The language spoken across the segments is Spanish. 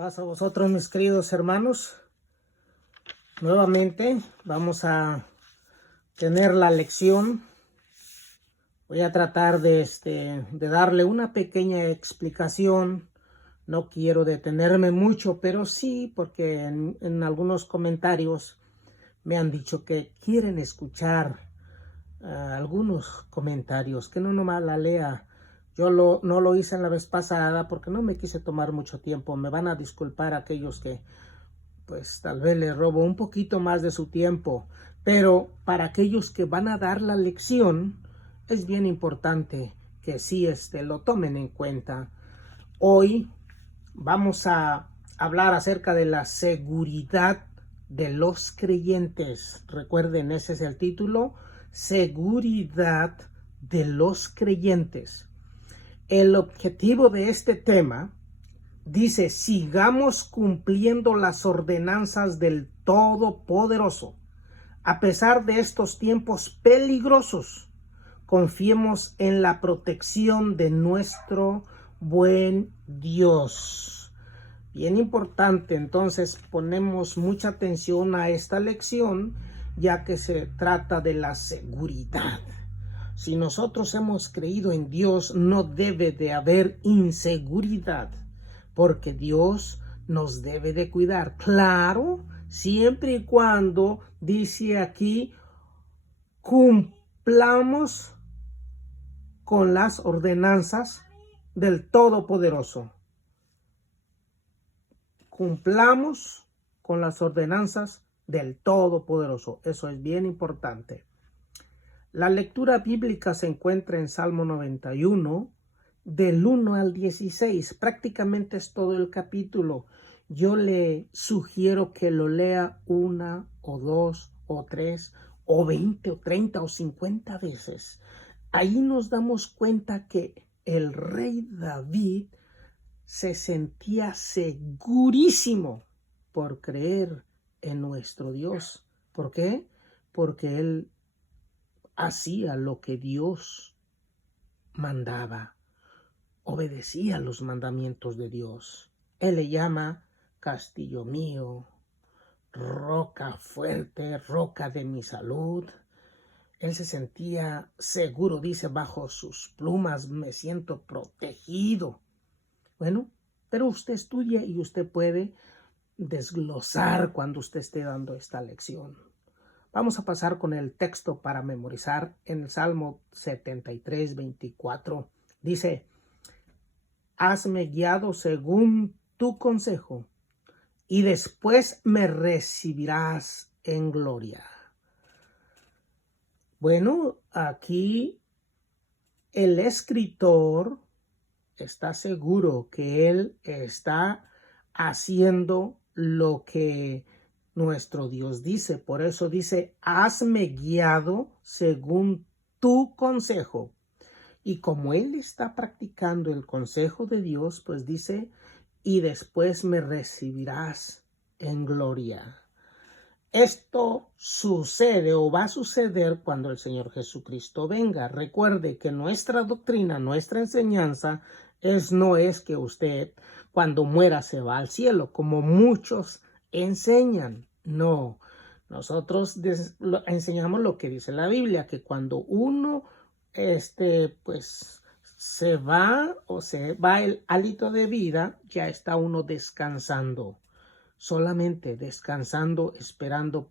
Paz a vosotros, mis queridos hermanos. Nuevamente vamos a tener la lección. Voy a tratar de darle una pequeña explicación. No quiero detenerme mucho, pero sí, porque en algunos comentarios me han dicho que quieren escuchar algunos comentarios, que no nomás la lea. Yo no lo hice en la vez pasada porque no me quise tomar mucho tiempo. Me van a disculpar aquellos que pues tal vez les robo un poquito más de su tiempo, pero para aquellos que van a dar la lección es bien importante que sí lo tomen en cuenta. Hoy vamos a hablar acerca de la seguridad de los creyentes. Recuerden, ese es el título: seguridad de los creyentes. El objetivo de este tema dice: sigamos cumpliendo las ordenanzas del Todopoderoso. A pesar de estos tiempos peligrosos, confiemos en la protección de nuestro buen Dios. Bien importante, entonces ponemos mucha atención a esta lección, ya que se trata de la seguridad. Si nosotros hemos creído en Dios, no debe de haber inseguridad, porque Dios nos debe de cuidar. Claro, siempre y cuando, dice aquí, cumplamos con las ordenanzas del Todopoderoso. Cumplamos con las ordenanzas del Todopoderoso. Eso es bien importante. La lectura bíblica se encuentra en Salmo 91, del 1 al 16. Prácticamente es todo el capítulo. Yo le sugiero que lo lea una o dos o tres o 20 o 30 o 50 veces. Ahí nos damos cuenta que el rey David se sentía segurísimo por creer en nuestro Dios. ¿Por qué? Porque él hacía lo que Dios mandaba, obedecía los mandamientos de Dios. Él le llama castillo mío, roca fuerte, roca de mi salud. Él se sentía seguro, dice: bajo sus plumas me siento protegido. Bueno, pero usted estudia y usted puede desglosar cuando usted esté dando esta lección. Vamos a pasar con el texto para memorizar. En el Salmo 73, 24, dice: hazme guiado según tu consejo, y después me recibirás en gloria. Bueno, aquí el escritor está seguro que él está haciendo lo que nuestro Dios dice. Por eso dice: hazme guiado según tu consejo. Y como él está practicando el consejo de Dios, pues dice: y después me recibirás en gloria. Esto sucede o va a suceder cuando el Señor Jesucristo venga. Recuerde que nuestra doctrina, nuestra enseñanza no es que usted cuando muera se va al cielo, como muchos enseñan. No, nosotros enseñamos lo que dice la Biblia, que cuando uno pues se va el hálito de vida, ya está uno descansando. Solamente descansando, esperando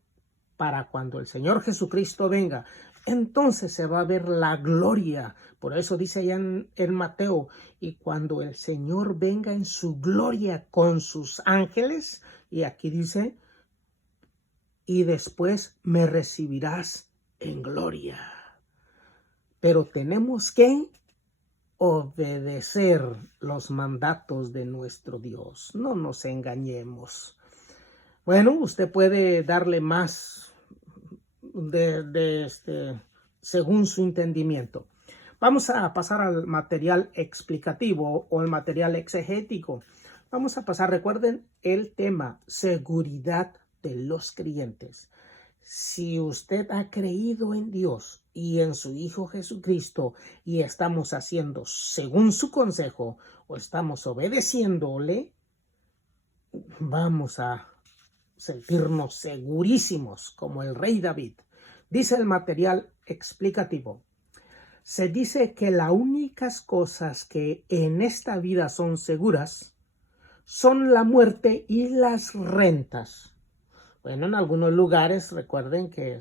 para cuando el Señor Jesucristo venga. Entonces se va a ver la gloria. Por eso dice allá en Mateo: y cuando el Señor venga en su gloria con sus ángeles, y aquí dice: y después me recibirás en gloria. Pero tenemos que obedecer los mandatos de nuestro Dios. No nos engañemos. Bueno, usted puede darle más según su entendimiento. Vamos a pasar al material explicativo o el material exegético. Vamos a pasar, recuerden el tema: seguridad de los creyentes. Si usted ha creído en Dios y en su Hijo Jesucristo y estamos haciendo según su consejo o estamos obedeciéndole, vamos a sentirnos segurísimos como el rey David. Dice el material explicativo. Se dice que las únicas cosas que en esta vida son seguras son la muerte y las rentas. Bueno, en algunos lugares recuerden que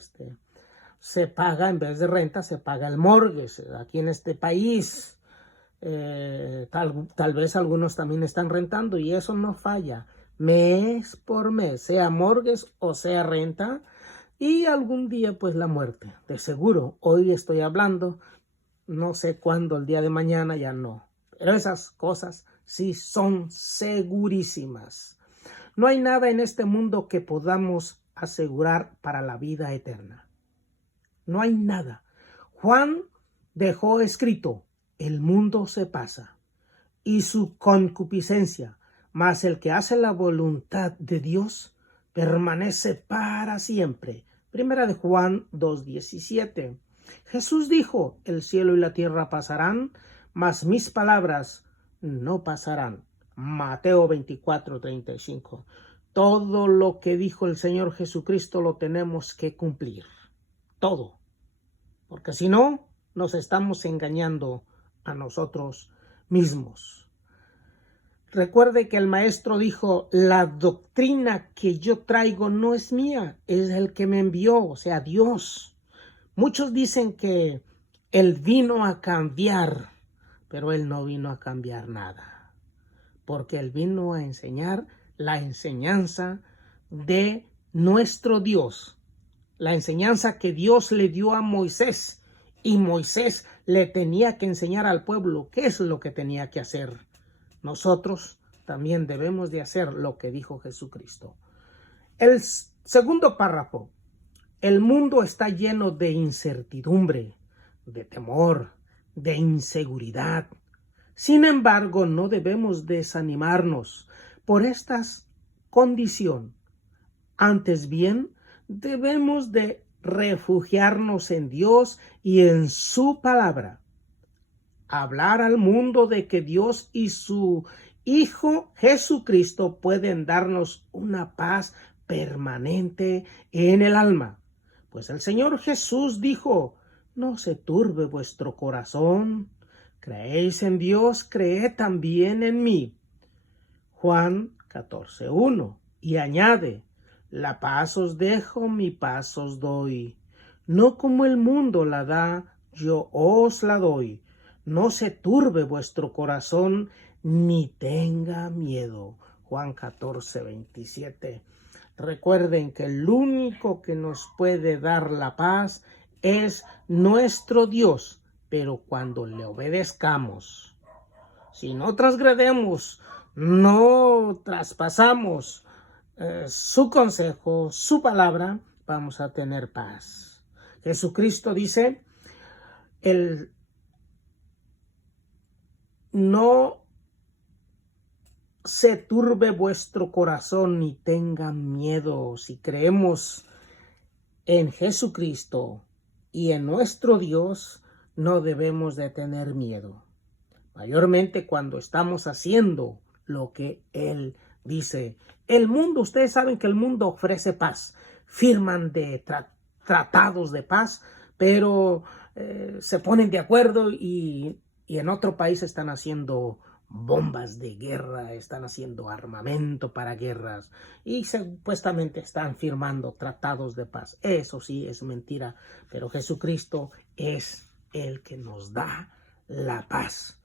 se paga, en vez de renta, se paga el mortgage. Aquí en este país, tal vez algunos también están rentando y eso no falla. Mes por mes, sea mortgage o sea renta, y algún día pues la muerte. De seguro, hoy estoy hablando, no sé cuándo, el día de mañana ya no. Pero esas cosas sí son segurísimas. No hay nada en este mundo que podamos asegurar para la vida eterna. No hay nada. Juan dejó escrito, el mundo se pasa y su concupiscencia, mas el que hace la voluntad de Dios permanece para siempre. Primera de Juan 2:17. Jesús dijo, el cielo y la tierra pasarán, mas mis palabras no pasarán. Mateo 24:35. Todo lo que dijo el Señor Jesucristo lo tenemos que cumplir. Todo. Porque si no, nos estamos engañando a nosotros mismos. Recuerde que el maestro dijo, la doctrina que yo traigo no es mía, es el que me envió, o sea, Dios. Muchos dicen que Él vino a cambiar, pero Él no vino a cambiar nada, porque Él vino a enseñar la enseñanza de nuestro Dios, la enseñanza que Dios le dio a Moisés, y Moisés le tenía que enseñar al pueblo qué es lo que tenía que hacer. Nosotros también debemos de hacer lo que dijo Jesucristo. El segundo párrafo. El mundo está lleno de incertidumbre, de temor, de inseguridad. Sin embargo, no debemos desanimarnos por esta condición. Antes bien, debemos de refugiarnos en Dios y en su palabra. Hablar al mundo de que Dios y su Hijo Jesucristo pueden darnos una paz permanente en el alma. Pues el Señor Jesús dijo, no se turbe vuestro corazón. Creéis en Dios, creed también en mí. Juan 14:1. Y añade, la paz os dejo, mi paz os doy. No como el mundo la da, yo os la doy. No se turbe vuestro corazón, ni tenga miedo. Juan 14:27. Recuerden que el único que nos puede dar la paz es nuestro Dios, pero cuando le obedezcamos. Si no transgredemos, no traspasamos su consejo, su palabra, vamos a tener paz. Jesucristo dice, no se turbe vuestro corazón ni tengan miedo. Si creemos en Jesucristo y en nuestro Dios, no debemos de tener miedo. Mayormente cuando estamos haciendo lo que Él dice. El mundo, ustedes saben que el mundo ofrece paz. Firman de tratados de paz, pero se ponen de acuerdo y en otro país están haciendo bombas de guerra, están haciendo armamento para guerras y supuestamente están firmando tratados de paz. Eso sí es mentira, pero Jesucristo es el que nos da la paz.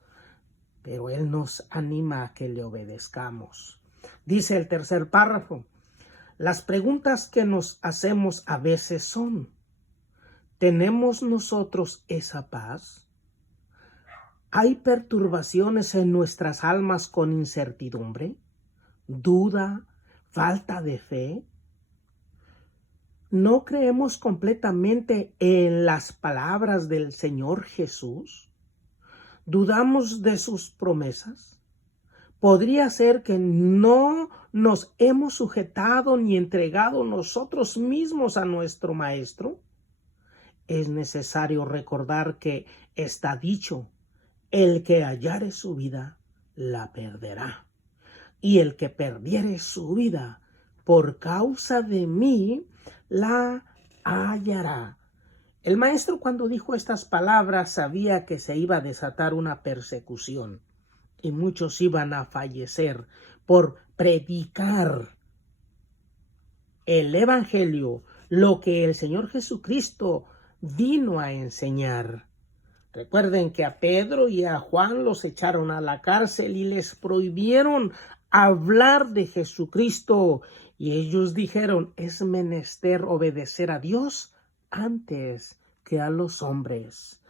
Pero Él nos anima a que le obedezcamos. Dice el tercer párrafo, las preguntas que nos hacemos a veces son, ¿tenemos nosotros esa paz? ¿Hay perturbaciones en nuestras almas con incertidumbre, duda, falta de fe? ¿No creemos completamente en las palabras del Señor Jesús? ¿Dudamos de sus promesas? ¿Podría ser que no nos hemos sujetado ni entregado nosotros mismos a nuestro Maestro? Es necesario recordar que está dicho, el que hallare su vida, la perderá. y el que perdiere su vida por causa de mí, la hallará. El maestro, cuando dijo estas palabras, sabía que se iba a desatar una persecución y muchos iban a fallecer por predicar el evangelio, lo que el Señor Jesucristo vino a enseñar. Recuerden que a Pedro y a Juan los echaron a la cárcel y les prohibieron hablar de Jesucristo. Y ellos dijeron, es menester obedecer a Dios antes que a los hombres.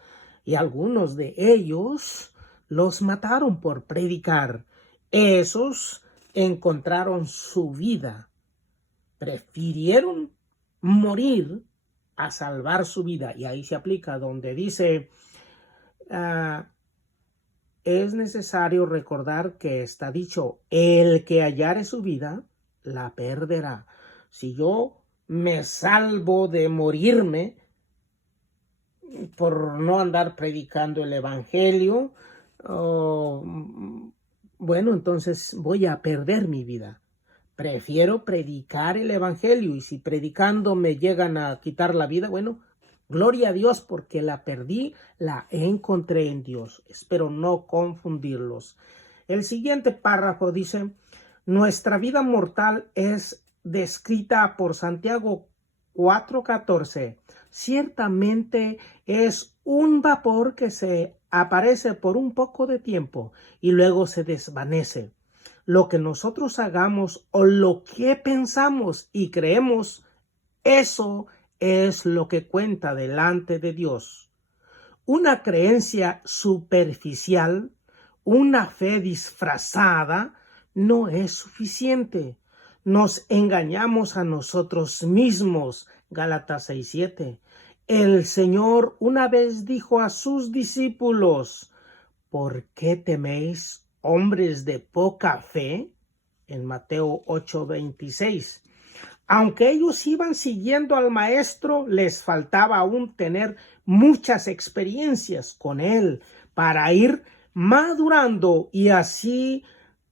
Y algunos de ellos los mataron por predicar. Esos encontraron su vida. Prefirieron morir a salvar su vida. Y ahí se aplica donde dice, es necesario recordar que está dicho, el que hallare su vida, la perderá. Si yo me salvo de morirme por no andar predicando el evangelio, bueno, entonces voy a perder mi vida. Prefiero predicar el evangelio, y si predicando me llegan a quitar la vida, bueno, gloria a Dios, porque la perdí, la encontré en Dios. Espero no confundirlos. El siguiente párrafo dice, nuestra vida mortal es descrita por Santiago 4:14. Ciertamente es un vapor que se aparece por un poco de tiempo y luego se desvanece. Lo que nosotros hagamos o lo que pensamos y creemos, eso es lo que cuenta delante de Dios. Una creencia superficial, una fe disfrazada, no es suficiente. Nos engañamos a nosotros mismos. Gálatas 6:7. El Señor una vez dijo a sus discípulos, ¿por qué teméis, hombres de poca fe? En Mateo 8:26. Aunque ellos iban siguiendo al maestro, les faltaba aún tener muchas experiencias con él para ir madurando y así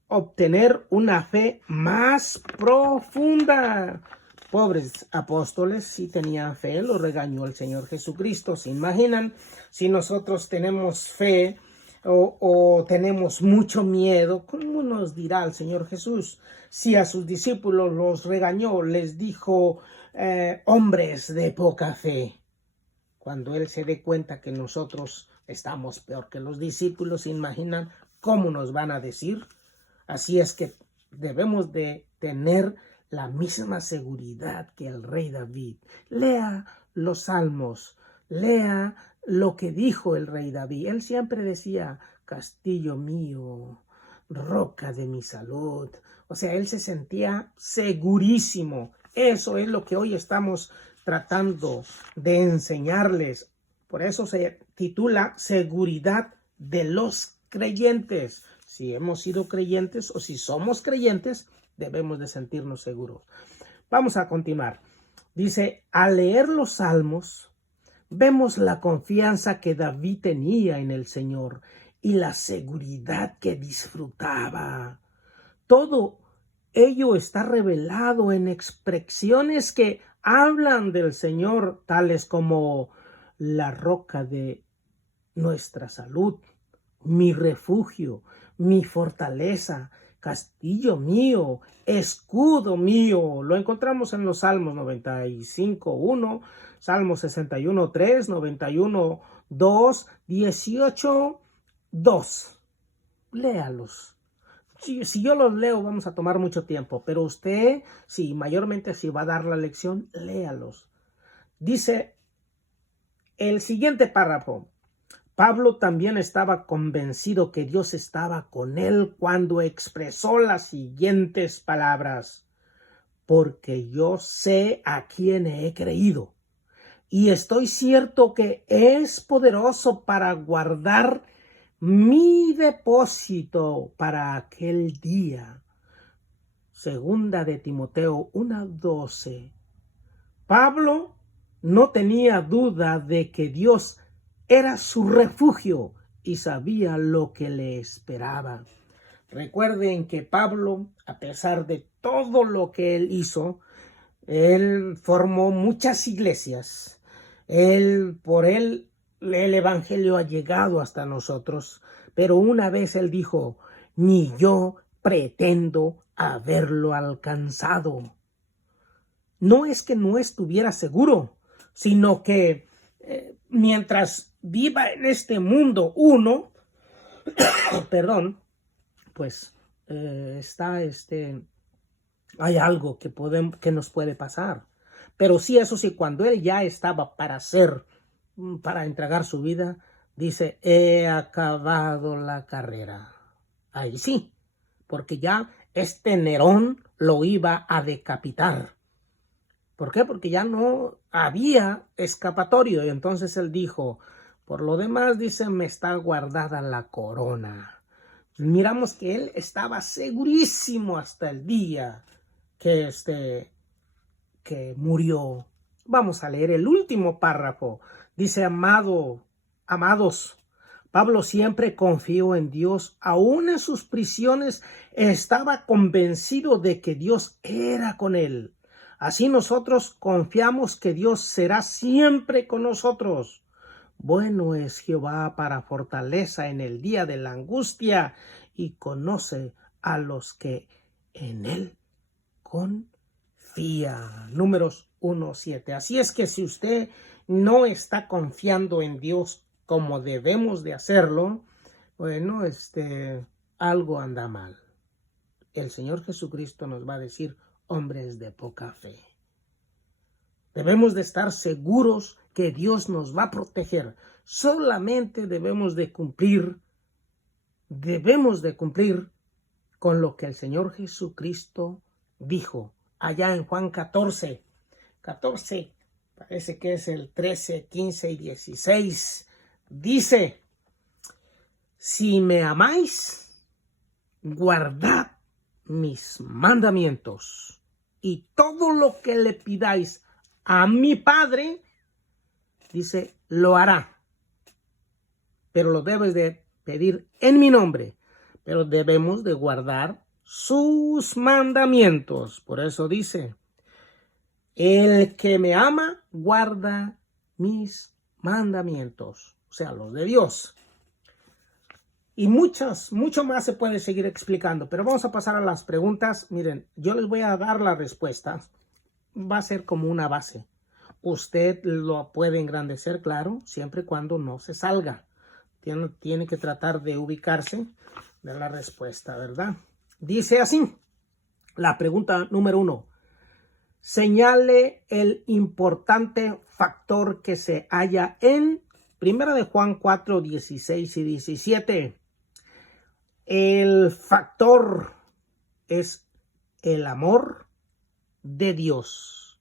obtener una fe más profunda. Pobres apóstoles, si tenían fe, lo regañó el Señor Jesucristo. ¿Se imaginan si nosotros tenemos fe o tenemos mucho miedo? ¿Cómo nos dirá el Señor Jesús? Si a sus discípulos los regañó, les dijo, hombres de poca fe. Cuando Él se dé cuenta que nosotros estamos peor que los discípulos, ¿se imaginan cómo nos van a decir? Así es que debemos de tener la misma seguridad que el rey David. Lea los salmos, lea lo que dijo el rey David. Él siempre decía, castillo mío, roca de mi salud. O sea, él se sentía segurísimo. Eso es lo que hoy estamos tratando de enseñarles. Por eso se titula Seguridad de los creyentes. Si hemos sido creyentes o si somos creyentes, debemos de sentirnos seguros. Vamos a continuar. Dice, al leer los salmos, vemos la confianza que David tenía en el Señor y la seguridad que disfrutaba. Todo ello está revelado en expresiones que hablan del Señor, tales como la roca de nuestra salud, mi refugio, mi fortaleza, castillo mío, escudo mío. Lo encontramos en los Salmos 95:1, Salmos 61:3, 91:2, 18:2. Léalos. Si yo los leo vamos a tomar mucho tiempo, pero usted, si mayormente si va a dar la lección, léalos. Dice el siguiente párrafo. Pablo también estaba convencido que Dios estaba con él cuando expresó las siguientes palabras: porque yo sé a quién he creído y estoy cierto que es poderoso para guardar mi depósito para aquel día. Segunda de Timoteo 1:12. Pablo no tenía duda de que Dios era su refugio y sabía lo que le esperaba. Recuerden que Pablo, a pesar de todo lo que él hizo, él formó muchas iglesias. Por él, el evangelio ha llegado hasta nosotros. Pero una vez él dijo, ni yo pretendo haberlo alcanzado. No es que no estuviera seguro, sino que mientras viva en este mundo uno, perdón, pues hay algo que nos puede pasar. Pero sí, eso sí, cuando él ya estaba para entregar su vida, dice, he acabado la carrera. Ahí sí, porque ya Nerón lo iba a decapitar. ¿Por qué? Porque ya no había escapatorio. Y entonces él dijo, por lo demás, dice, me está guardada la corona. Miramos que él estaba segurísimo hasta el día que murió. Vamos a leer el último párrafo. Dice, amados, Pablo siempre confió en Dios. Aún en sus prisiones estaba convencido de que Dios era con él. Así nosotros confiamos que Dios será siempre con nosotros. Bueno es Jehová para fortaleza en el día de la angustia y conoce a los que en él confía. Números 1:7. Así es que si usted no está confiando en Dios como debemos de hacerlo, bueno, algo anda mal. El Señor Jesucristo nos va a decir, hombres de poca fe. Debemos de estar seguros que Dios nos va a proteger. Solamente debemos de cumplir con lo que el Señor Jesucristo dijo allá en Juan 14, parece que es el 13, 15 y 16. Dice, si me amáis, guardad mis mandamientos, y todo lo que le pidáis a mi Padre, dice, lo hará. Pero lo debes de pedir en mi nombre. Pero debemos de guardar sus mandamientos. Por eso dice, el que me ama, guarda mis mandamientos. O sea, los de Dios. Y mucho más se puede seguir explicando. Pero vamos a pasar a las preguntas. Miren, yo les voy a dar la respuesta. Va a ser como una base. Usted lo puede engrandecer, claro, siempre y cuando no se salga. Tiene que tratar de ubicarse de la respuesta, ¿verdad? Dice así, la pregunta número 1. Señale el importante factor que se halla en 1 de Juan 4, 16 y 17. El factor es el amor de Dios.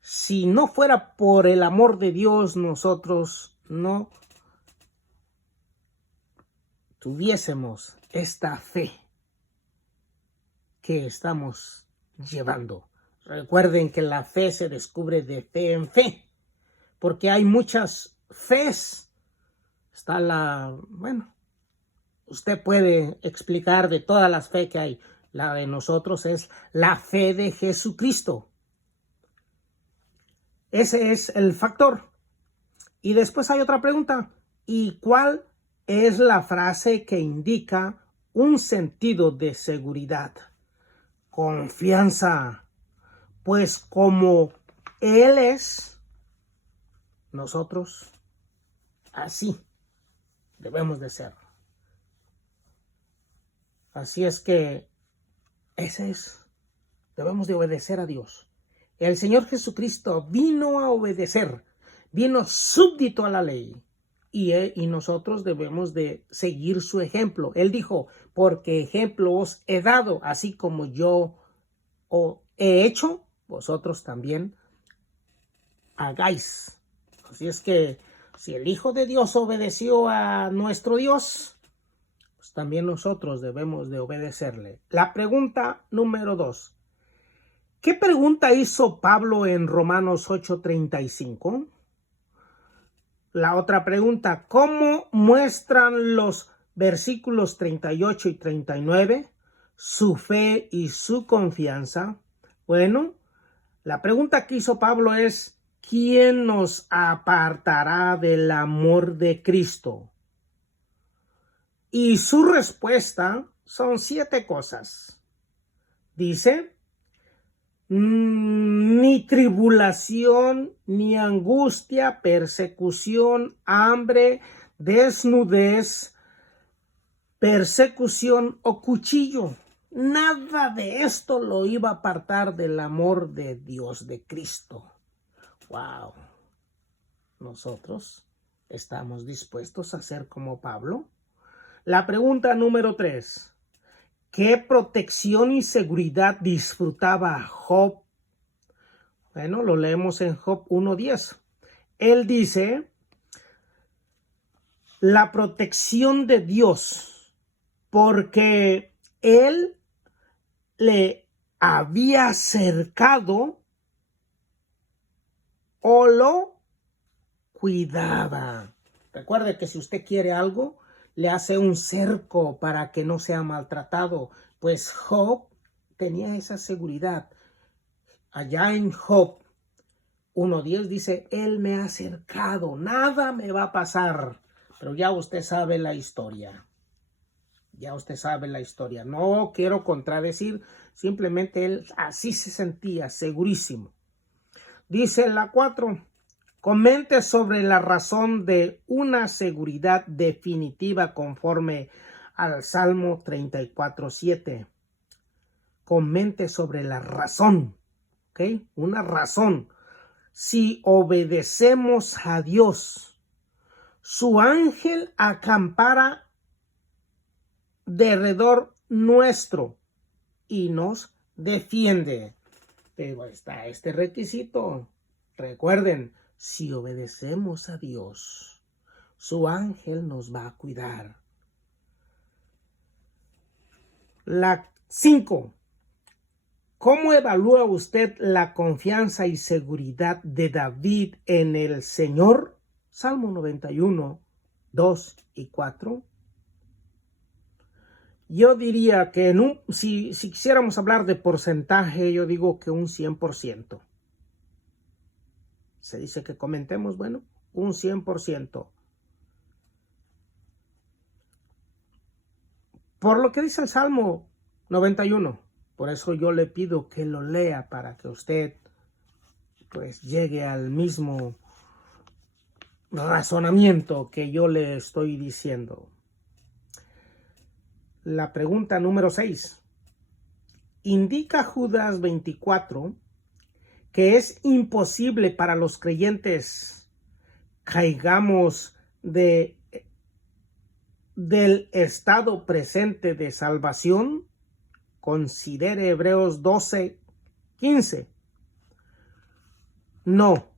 Si no fuera por el amor de Dios, nosotros no tuviésemos esta fe que estamos llevando. Recuerden que la fe se descubre de fe en fe, porque hay muchas fes. Usted puede explicar de todas las fe que hay. La de nosotros es la fe de Jesucristo. Ese es el factor. Y después hay otra pregunta. ¿Y cuál es la frase que indica un sentido de seguridad? Confianza. Pues como Él es, nosotros así debemos de ser. Así es que debemos de obedecer a Dios. El Señor Jesucristo vino a obedecer, vino súbdito a la ley. Y nosotros debemos de seguir su ejemplo. Él dijo, porque ejemplo os he dado, así como yo os he hecho, vosotros también hagáis. Así es que si el Hijo de Dios obedeció a nuestro Dios, pues también nosotros debemos de obedecerle. La pregunta número 2. ¿Qué pregunta hizo Pablo en Romanos 8:35? La otra pregunta, ¿cómo muestran los versículos 38 y 39, su fe y su confianza. Bueno, la pregunta que hizo Pablo es, ¿quién nos apartará del amor de Cristo? Y su respuesta son 7 cosas. Dice, ni tribulación, ni angustia, persecución, hambre, desnudez, persecución o cuchillo. Nada de esto lo iba a apartar del amor de Dios, de Cristo. Wow. Nosotros estamos dispuestos a ser como Pablo. La pregunta número 3. ¿Qué protección y seguridad disfrutaba Job? Bueno, lo leemos en Job 1:10. Él dice, la protección de Dios, porque él le había cercado o lo cuidaba. Recuerde que si usted quiere algo, le hace un cerco para que no sea maltratado. Pues Job tenía esa seguridad. Allá en Job 1:10 dice, él me ha cercado, nada me va a pasar. Pero ya usted sabe la historia. Ya usted sabe la historia. No quiero contradecir, simplemente él así se sentía, segurísimo. Dice la 4. Comente sobre la razón de una seguridad definitiva conforme al Salmo 34:7. Comente sobre la razón, ¿ok? Una razón. Si obedecemos a Dios, su ángel acampará derredor nuestro y nos defiende. Pero está este requisito. Recuerden, si obedecemos a Dios, su ángel nos va a cuidar. La 5. ¿Cómo evalúa usted la confianza y seguridad de David en el Señor? Salmo 91, 2 y 4. Yo diría que si quisiéramos hablar de porcentaje, yo digo que un 100%. Se dice que comentemos, bueno, un 100%. Por lo que dice el Salmo 91. Por eso yo le pido que lo lea para que usted pues llegue al mismo razonamiento que yo le estoy diciendo. La pregunta número 6. Indica Judas 24 que es imposible para los creyentes caigamos del estado presente de salvación. Considere Hebreos 12:15. No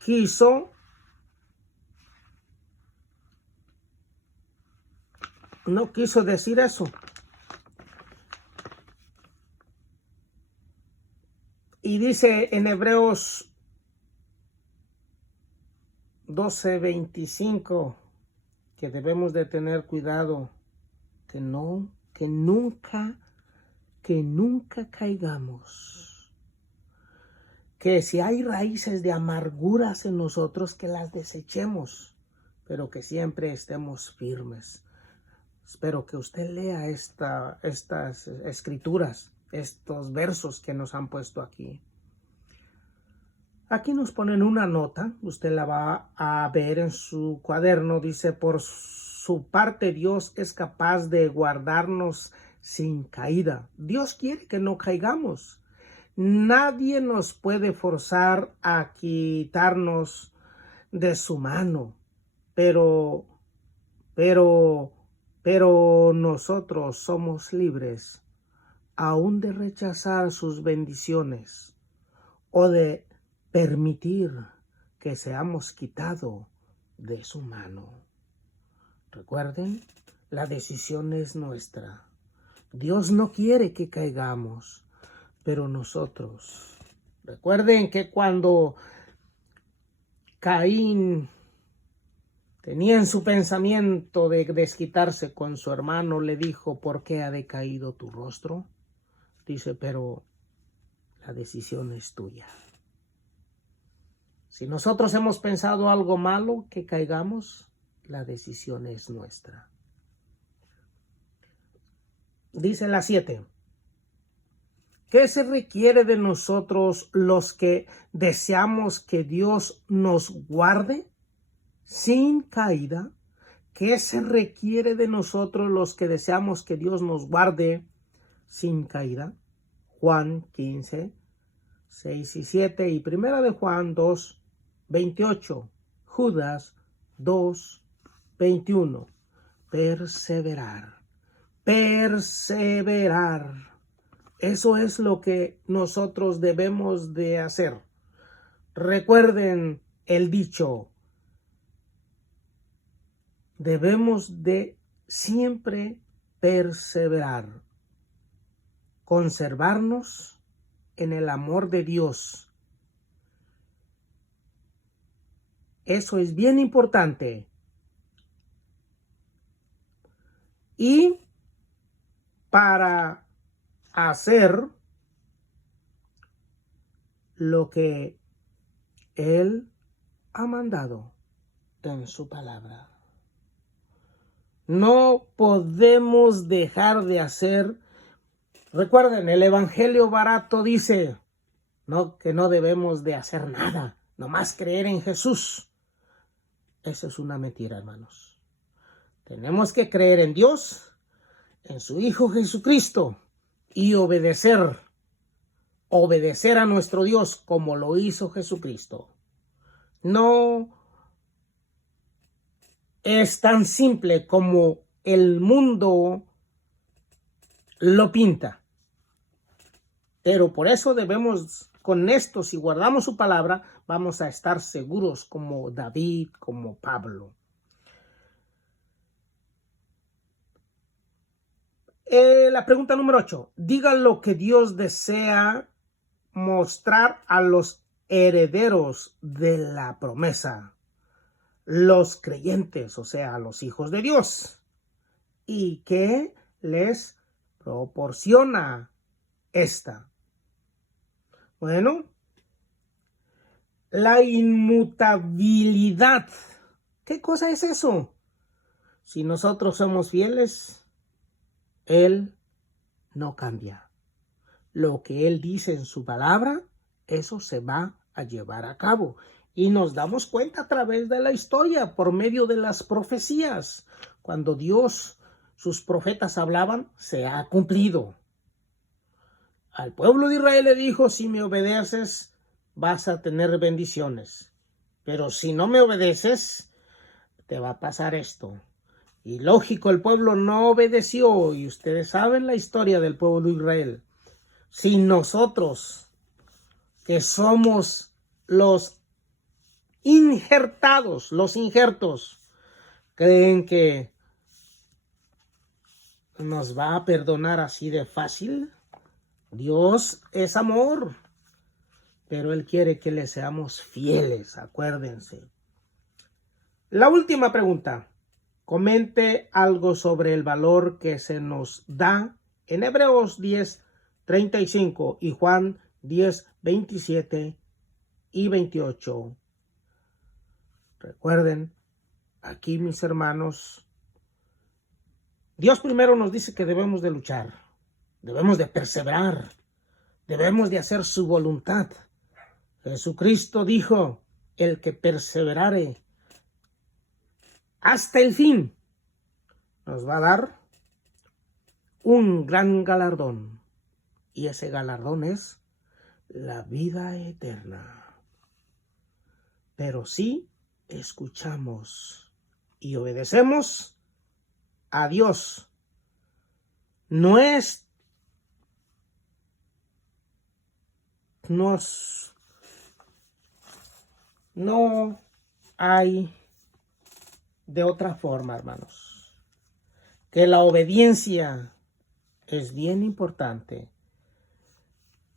quiso decir eso. Y dice en Hebreos 12:25 que debemos de tener cuidado que nunca caigamos. Que si hay raíces de amarguras en nosotros, que las desechemos, pero que siempre estemos firmes. Espero que usted lea estas escrituras, estos versos que nos han puesto aquí. Aquí nos ponen una nota, usted la va a ver en su cuaderno. Dice, por su parte Dios es capaz de guardarnos sin caída. Dios quiere que no caigamos. Nadie nos puede forzar a quitarnos de su mano, pero nosotros somos libres aún de rechazar sus bendiciones o de permitir que seamos quitados de su mano. Recuerden, la decisión es nuestra. Dios no quiere que caigamos, pero nosotros. Recuerden que cuando Caín tenía en su pensamiento de desquitarse con su hermano, le dijo: ¿por qué ha decaído tu rostro? Dice: pero la decisión es tuya. Si nosotros hemos pensado algo malo, que caigamos, la decisión es nuestra. Dice la 7. ¿Qué se requiere de nosotros los que deseamos que Dios nos guarde sin caída? ¿Qué se requiere de nosotros los que deseamos que Dios nos guarde sin caída? Juan 15, 6 y 7 y primera de Juan 2, 28. Judas 2, 21. Perseverar. Perseverar. Eso es lo que nosotros debemos de hacer. Recuerden el dicho. Debemos de siempre perseverar. Conservarnos en el amor de Dios. Eso es bien importante. Y para hacer lo que Él ha mandado en su palabra. No podemos dejar de hacer. Recuerden, el evangelio barato dice que no debemos de hacer nada, nomás creer en Jesús. Eso es una mentira, hermanos. Tenemos que creer en Dios, en su Hijo Jesucristo y obedecer a nuestro Dios como lo hizo Jesucristo. No es tan simple como el mundo lo pinta. Pero por eso debemos, con esto, si guardamos su palabra, vamos a estar seguros como David, como Pablo. La pregunta número 8. Diga lo que Dios desea mostrar a los herederos de la promesa, los creyentes, o sea, a los hijos de Dios, y que les proporciona esta. Bueno, la inmutabilidad. ¿Qué cosa es eso? Si nosotros somos fieles, Él no cambia. Lo que Él dice en su palabra, eso se va a llevar a cabo. Y nos damos cuenta a través de la historia, por medio de las profecías. Cuando Dios, sus profetas hablaban, se ha cumplido. Al pueblo de Israel le dijo: si me obedeces, vas a tener bendiciones. Pero si no me obedeces, te va a pasar esto. Y lógico, el pueblo no obedeció, y ustedes saben la historia del pueblo de Israel. Si nosotros, que somos los injertados, los injertos, creen que nos va a perdonar así de fácil, Dios es amor, pero Él quiere que le seamos fieles, acuérdense. La última pregunta. Comente algo sobre el valor que se nos da en Hebreos 10:35 y Juan 10:27 y 28. Recuerden, aquí, mis hermanos, Dios primero nos dice que debemos de luchar, debemos de perseverar, debemos de hacer su voluntad. Jesucristo dijo: el que perseverare hasta el fin, nos va a dar un gran galardón. Y ese galardón es la vida eterna. Pero si escuchamos y obedecemos a Dios, no hay de otra forma, hermanos, que la obediencia es bien importante.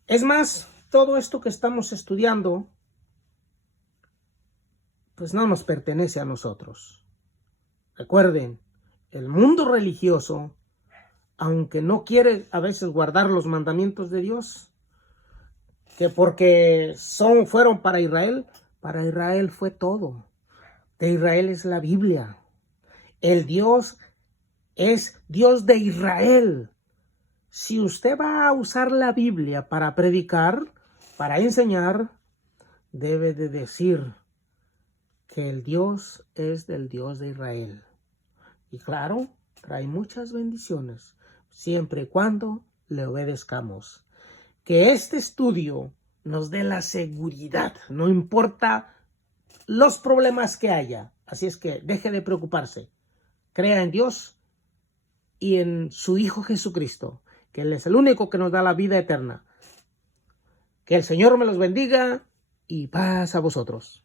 Es más, todo esto que estamos estudiando, pues no nos pertenece a nosotros. Recuerden, el mundo religioso, aunque no quiere a veces guardar los mandamientos de Dios, que porque fueron para Israel fue todo. De Israel es la Biblia. El Dios es Dios de Israel. Si usted va a usar la Biblia para predicar, para enseñar, debe de decir que el Dios es del Dios de Israel. Y claro, trae muchas bendiciones, siempre y cuando le obedezcamos. Que este estudio nos dé la seguridad, no importa los problemas que haya. Así es que deje de preocuparse. Crea en Dios y en su Hijo Jesucristo, que Él es el único que nos da la vida eterna. Que el Señor me los bendiga y paz a vosotros.